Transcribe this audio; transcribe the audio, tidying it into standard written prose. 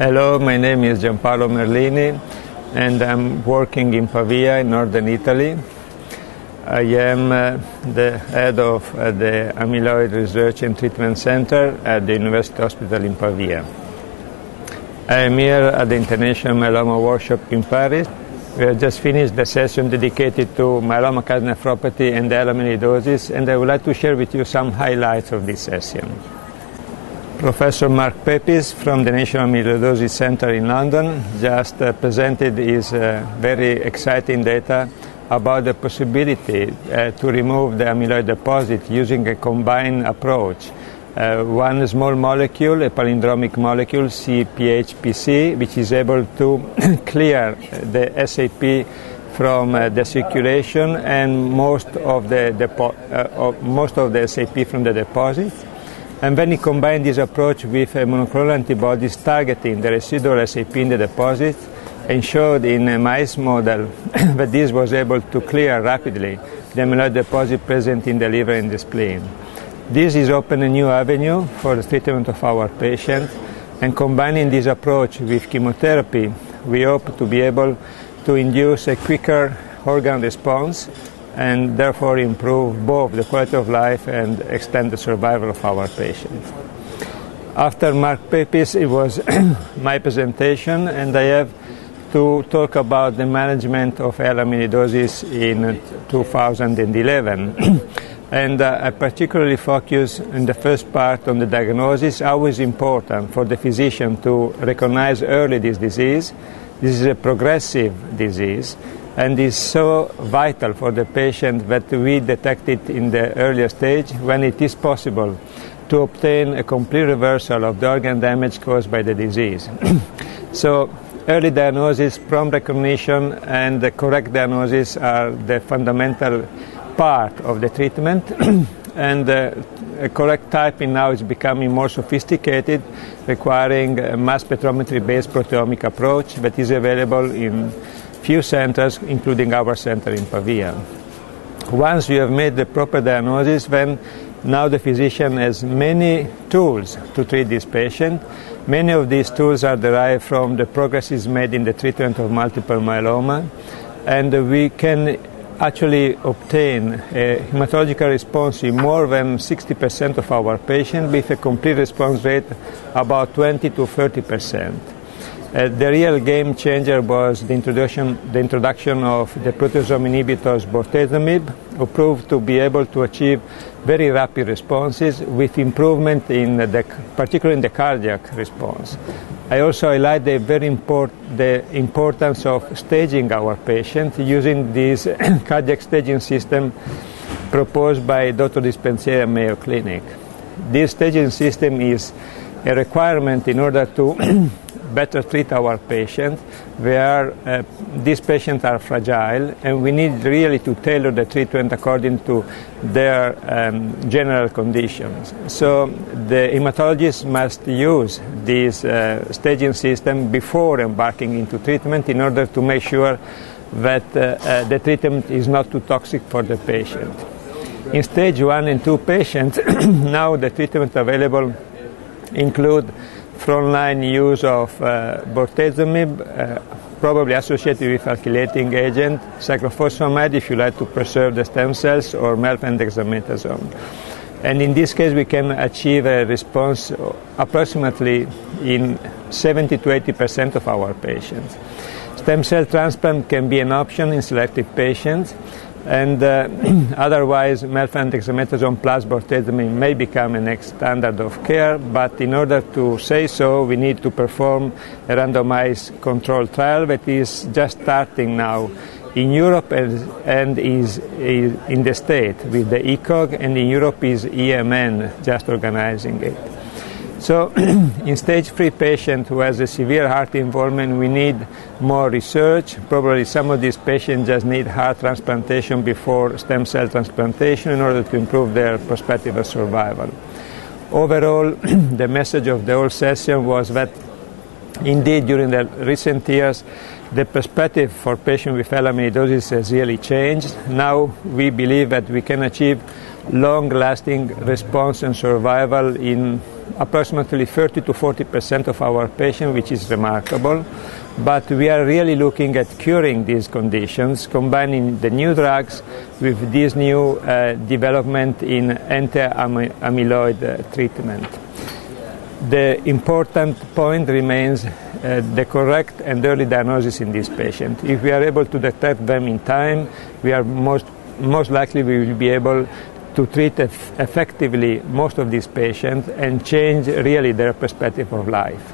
Hello, my name is GiamPaolo Merlini, and I'm working in Pavia, in northern Italy. I am the head of the Amyloid Research and Treatment Center at the University Hospital in Pavia. I am here at the International Myeloma Workshop in Paris. We have just finished the session dedicated to myeloma-caused nephropathy and Al amyloidosis, and I would like to share with you some highlights of this session. Professor Mark Pepys from the National Myeloma Center in London just presented his very exciting data about the possibility to remove the amyloid deposit using a combined approach. One small molecule, a palindromic molecule, CPHPC, which is able to clear the SAP from the circulation and most of the SAP from the deposit. And then he combined this approach with monoclonal antibodies targeting the residual SAP in the deposit and showed in a mice model that this was able to clear rapidly the amyloid deposit present in the liver and the spleen. This is open a new avenue for the treatment of our patients, and combining this approach with chemotherapy, we hope to be able to induce a quicker organ response and therefore improve both the quality of life and extend the survival of our patients. After Mark Pepys, it was my presentation, and I have to talk about the management of Al amyloidosis in 2011. And I particularly focus in the first part on the diagnosis, how it's important for the physician to recognize early this disease. This is a progressive disease, and is so vital for the patient that we detect it in the earlier stage when it is possible to obtain a complete reversal of the organ damage caused by the disease. So early diagnosis, prompt recognition, and the correct diagnosis are the fundamental part of the treatment. And a correct typing now is becoming more sophisticated, requiring a mass spectrometry-based proteomic approach that is available in few centers, including our center in Pavia. Once you have made the proper diagnosis, then now the physician has many tools to treat this patient. Many of these tools are derived from the progresses made in the treatment of multiple myeloma, and we can actually obtain a hematological response in more than 60% of our patients, with a complete response rate about 20 to 30%. The real game changer was the introduction of the proteasome inhibitors bortezomib, who proved to be able to achieve very rapid responses with improvement particularly in the cardiac response. I also highlight the importance of staging our patient using this cardiac staging system proposed by Dr. Dispensier at Mayo Clinic. This staging system is a requirement in order to better treat our patients, where these patients are fragile, and we need really to tailor the treatment according to their general conditions. So the hematologist must use this staging system before embarking into treatment in order to make sure that the treatment is not too toxic for the patient. In stage 1 and 2 patients, now the treatment available include frontline use of bortezomib, probably associated with alkylating agent, cyclophosphamide if you like to preserve the stem cells, or melphalan-dexamethasone. And in this case, we can achieve a response approximately in 70 to 80% of our patients. Stem cell transplant can be an option in selected patients, and otherwise melphalan-dexamethasone plus bortezomib may become a next standard of care, but in order to say so, we need to perform a randomized controlled trial that is just starting now in Europe and is in the States with the ECOG, and in Europe is EMN just organizing it. So in stage 3 patient who has a severe heart involvement, we need more research. Probably some of these patients just need heart transplantation before stem cell transplantation in order to improve their prospective of survival. Overall, the message of the whole session was that indeed during the recent years, the perspective for patients with Al amyloidosis has really changed. Now we believe that we can achieve long-lasting response and survival in approximately 30 to 40% of our patients, which is remarkable. But we are really looking at curing these conditions, combining the new drugs with this new development in anti-amyloid treatment. The important point remains the correct and early diagnosis in these patients. If we are able to detect them in time, we are most likely we will be able to treat effectively most of these patients and change really their perspective of life.